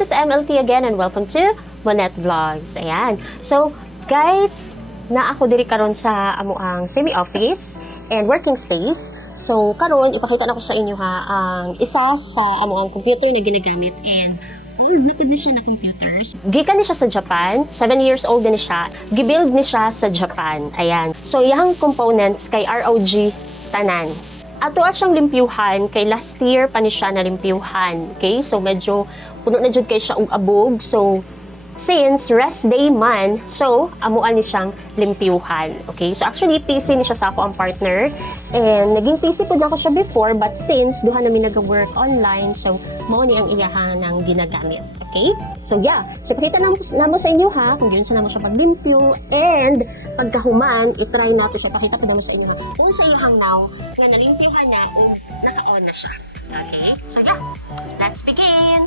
this is MLT again and welcome to Monet Vlogs. Ayan. So, guys, na ako diri karon sa amuang semi-office and working space. So, karon ipakita na ko sa inyo ha ang isa sa amuang computer na ginagamit and napad na siya na computers. Gikan ni siya sa Japan. 7 years old din siya. Gibuild ni siya sa Japan. Ayan. So, iyang components kay ROG tanan. Ato siyang limpyuhan kay last year pa ni siya na limpyuhan. Okay? So, medyo puno na jud kay siya og abog. So, since rest day man, so, amuan ni siyang limpyuhan. Okay? So, actually, PC ni siya sa ako ang partner. And, naging PC po na ako siya before, but since duha namin nag-work online, so, mao ni ang iyahan ng ginagamit. Okay? So, yeah. So, pakita na mo sa inyo ha, kung yun sa namo siya paglimpyo. And, pagkahuman, itry natin siya. Pakita ko na mo sa inyo ha. Kung sa iyong now, nga nalimpyuhan na o naka-on na siya. Okay? So, yeah. Let's begin!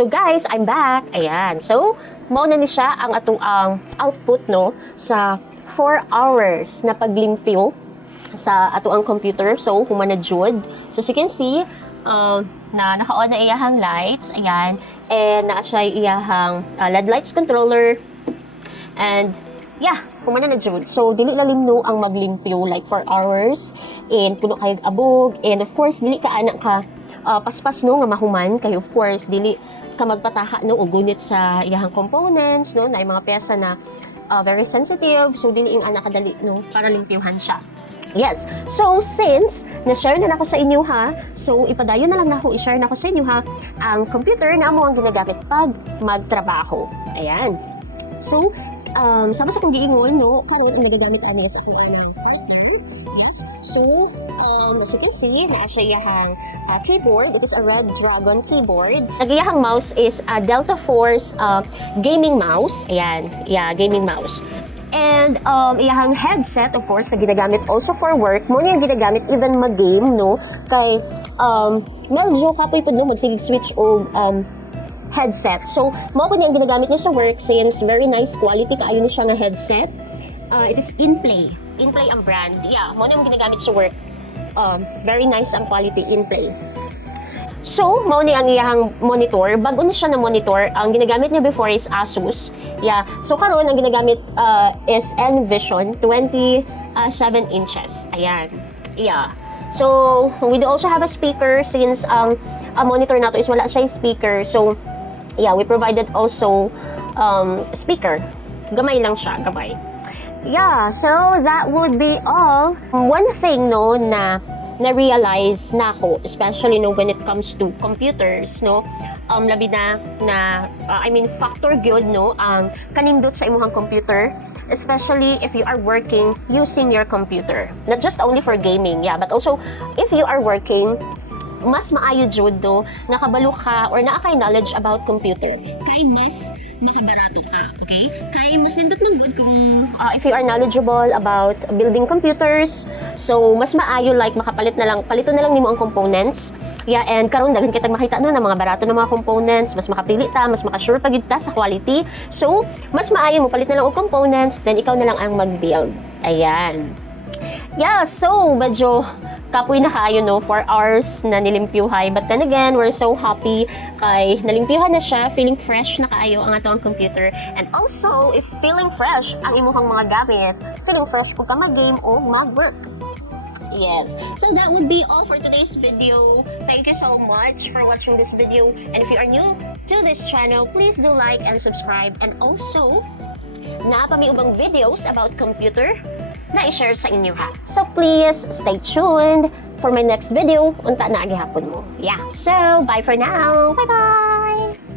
So guys, I'm back. Ayan. So, mao na ni siya ang atuang output no sa 4 hours na paglimpyo sa atuang computer. So, humana jud. So, as you can see, na naka-on na iyahang lights. Ayan. And naa siya iyahang LED lights controller. And yeah, humana na jud. So, dili lalim no ang maglimpyo like 4 hours. And puno kayog abog. And of course, dili ka anak ka paspas no nga mahuman. Kaya of course, dili ka magpataha no o gunit sa iyahang components no na mga pyesa na very sensitive. So, dili ing anak kadali no para limpyuhan siya. Yes. So, since na-share na ako sa inyo ha, so ipadayon na lang na ako, i-share na ako sa inyo ha, ang computer na amo ang ginagamit pag magtrabaho. Ayan. So, sama sa kong giingon, no, karon ang nagagamit ano sa akong ng partner. Yes. So, as you can see, naa siya iyahang keyboard. It is a Red Dragon keyboard. Nagiyahang mouse is a Delta Force gaming mouse. Ayan. Yeah, gaming mouse. And iyahang headset, of course, na ginagamit also for work. Mo niya ginagamit even mag-game, no? Kay medyo kapoy po no, magsigig switch o headset. So, mo po niya ang ginagamit niya sa work since very nice quality kaayo ni siya nga headset. It is Inplay. Inplay ang brand. Yeah, mo niya ang ginagamit sa work. Very nice ang quality Inplay. So, mao ni ang iyahang monitor. Bago na siya na monitor. Ang ginagamit niya before is Asus. Yeah. So, karon ang ginagamit is Envision 27 inches. Ayan. Yeah. So, we do also have a speaker since ang monitor nato is wala siya speaker. So, yeah, we provided also speaker. Gamay lang siya. Gamay. Yeah. So, that would be all. One thing, no, na-realize na ako, especially no when it comes to computers, no, labi na factor good no ang kanindot sa imong computer, especially if you are working using your computer, not just only for gaming, yeah, but also if you are working, mas maayo jud do nakabalo ka or naa kay knowledge about computer kay mas makabarato ka, okay? Kay mas nindot man gud kung if you are knowledgeable about building computers, so mas maayo like palito na lang nimo ang components. Yeah, and karon daghan kitag makita no na mga barato na mga components, mas makapili ta, mas makasure pa gid ta sa quality. So, mas maayo mo palit na lang og components, then ikaw na lang ang mag-build. Ayan. Yeah, so medyo kapoy na kayo no 4 hours na nilimpyuhay, but then again we're so happy kay nalimpyuhan na siya, feeling fresh na kaayo ang atong computer, and also if feeling fresh ang imuhang mga gamit, feeling fresh pug ka mag-game o mag-work. Yes, so that would be all for today's video. Thank you so much for watching this video, and if you are new to this channel, please do like and subscribe, and also naa pa may ubang videos about computer na i-share sa inyo ha. So please stay tuned for my next video. Unta na agihapon mo. Yeah. So bye for now. Bye bye.